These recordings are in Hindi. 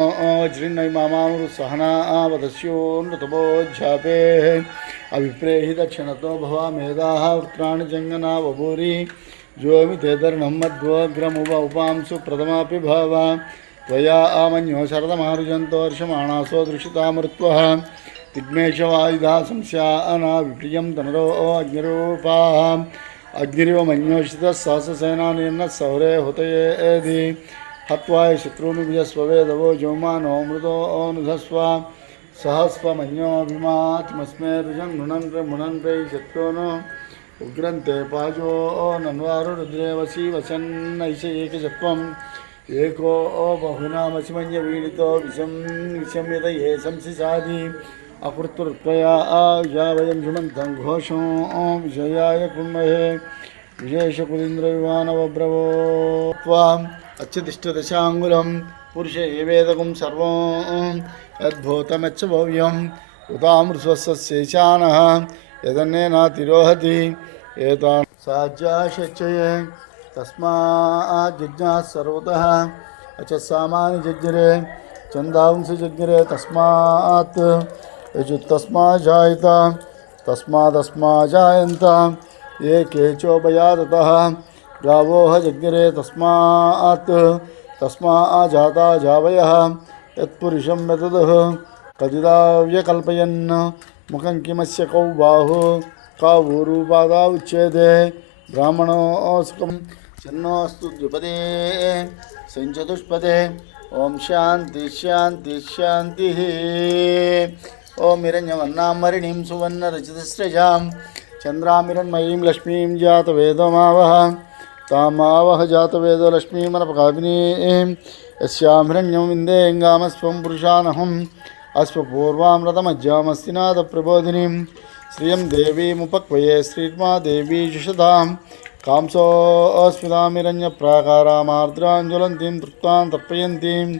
वज्रिन्नय मामामृत्सहनावदस्योन्नतमोज्झापेः अभिप्रेहि दक्षिणतो भवामेधाः वृत्राणि जङ्गना बभूरि ज्योमि ते धर्णं मध्वोग्रमुप उपांसु प्रथमापि भाव। त्वया आमन्यो शरदमारुजन्तोर्षमाणासो दृशितामृत्वः। दिग्मेशवायुधा संस्याना विप्रियं तनरो अग्निरूपाः। अग्निरिव मन्योषितः सहस्रसेनानेन सौरे हुतयेधि हत्वाय शत्रून् विजस्ववेदवो जोमानो मृदो नुधस्व सहस्वमन्योभिमात्मस्मे वै शत्रून् उग्रन्ते पाजो नन्वारु रुद्रेवसि वसन्नैष एकशत्वम् एको बहुनामसिमञ्जवीडितो विषं विषम्यत ये संसिसादि अकृत्वया या वयं जुमन्तं घोषो विषयाय कुर्महे विशेषकुलीन्द्रविमानवब्रवो त्वाम् अच्युतिष्ठदशाङ्गुलं पुरुष एवेदकं सर्वं यद्भूतमच्च भव्यम् उतामृस्वस्येशानः यदन्नेनातिरोहति एतान् साज्याशच्चये तस्माज्जिज्ञाः सर्वतः अच सामानि जज्ञरे चन्दांसि जज्ञरे तस्मात् यजुत्तस्माजायत तस्मादस्माजायन्त ये केचोपयाततः गावोह जज्ञरे तस्मात् तस्मा जाता जावयः, यत्पुरुषं यतदः। कदिदाव्यकल्पयन्, मुखं किमस्य कौ बाहु कावूरूपादा उच्यते। ब्राह्मणोऽस्कं चिन्नोऽस्तु द्विपदे सञ्चतुष्पदे ॐ शान्ति शान्ति, शान्तिः। ॐ हिरण्यवर्णां वरिणीं सुवर्णरचितस्रजां चन्द्रामिरण्मयीं लक्ष्मीं जातवेदमावह, तामावह जातवेदलक्ष्मीमनपकामिनीं यस्यां हिरण्यं विन्देङ्गामस्वं पुरुषानहम्, अश्वपूर्वामृतमज्जामस्ति नादप्रबोधिनीं। श्रियं देवीमुपक्वये श्रीर्मा देवी जुषतां कांसोऽस्मितामिरण्यप्राकारामार्द्राञ्ज्वलन्तीं तृप्तां तर्पयन्तीं।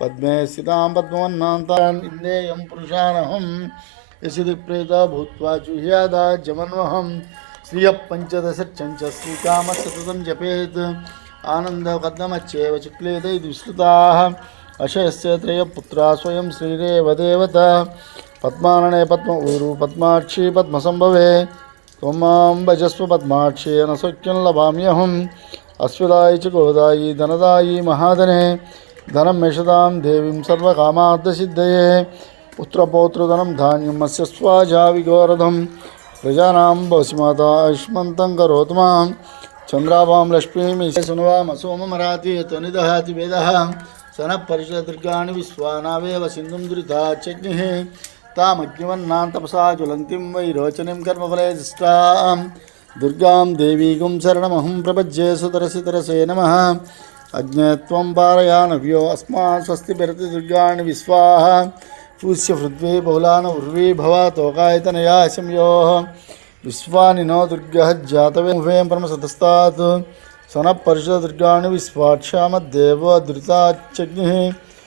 पद्मे स्थितां पद्मवन्नान्तान्। इन्देयं पुरुषानहं यशि प्रेता भूत्वा जुह्यादाज्यमन्वहं श्रियः पञ्चदशच्चञ्च श्रीकामसततं जपेत्। आनन्दकदमच्चेव चिक्लेदै दुष्कृताः अशयस्य त्रयपुत्रा स्वयं श्रीरेव देवता पद्मानने पद्म ऊरु पद्माक्षी पद्मसम्भवे त्वं माँ भजस्व पद्माक्षेन सौख्यं लभाम्यहम्। अश्वदायि च गोदायि धनदायि महाधने। धनं यशदां देवीं सर्वकामार्थसिद्धये पुत्रपौत्रधनं धान्यम् अस्य स्वाजाविगोरधं प्रजानां भवसिमाता आयुष्मन्तं करोतु माँ। चन्द्राभां लक्ष्मीं सुनवाम सोममराति त्वनिदहाति वेदः सनः परिषदुर्गाणि विश्वानावेव सिन्धुं दुरिताच्यग्निः तामग्निवन्नां तपसा ज्वलन्तीं वैरोचनीं कर्मफले दृष्टां दुर्गां देवीगुं शरणमहं प्रपज्ये सुतरसितरसे नमः। अग्ने त्वं पारयानव्यो अस्मान् स्वस्ति भरति दुर्गाणि विश्वाः। पूष्य पृथ्वी बहुलान उर्वी भवा तोकायतनया शम्योः विश्वानि नो दुर्गः जातवे उभयं परमसतस्तात् सनः परिषदुर्गाणि विश्वाक्षामद्देव दुरिताच्यग्निः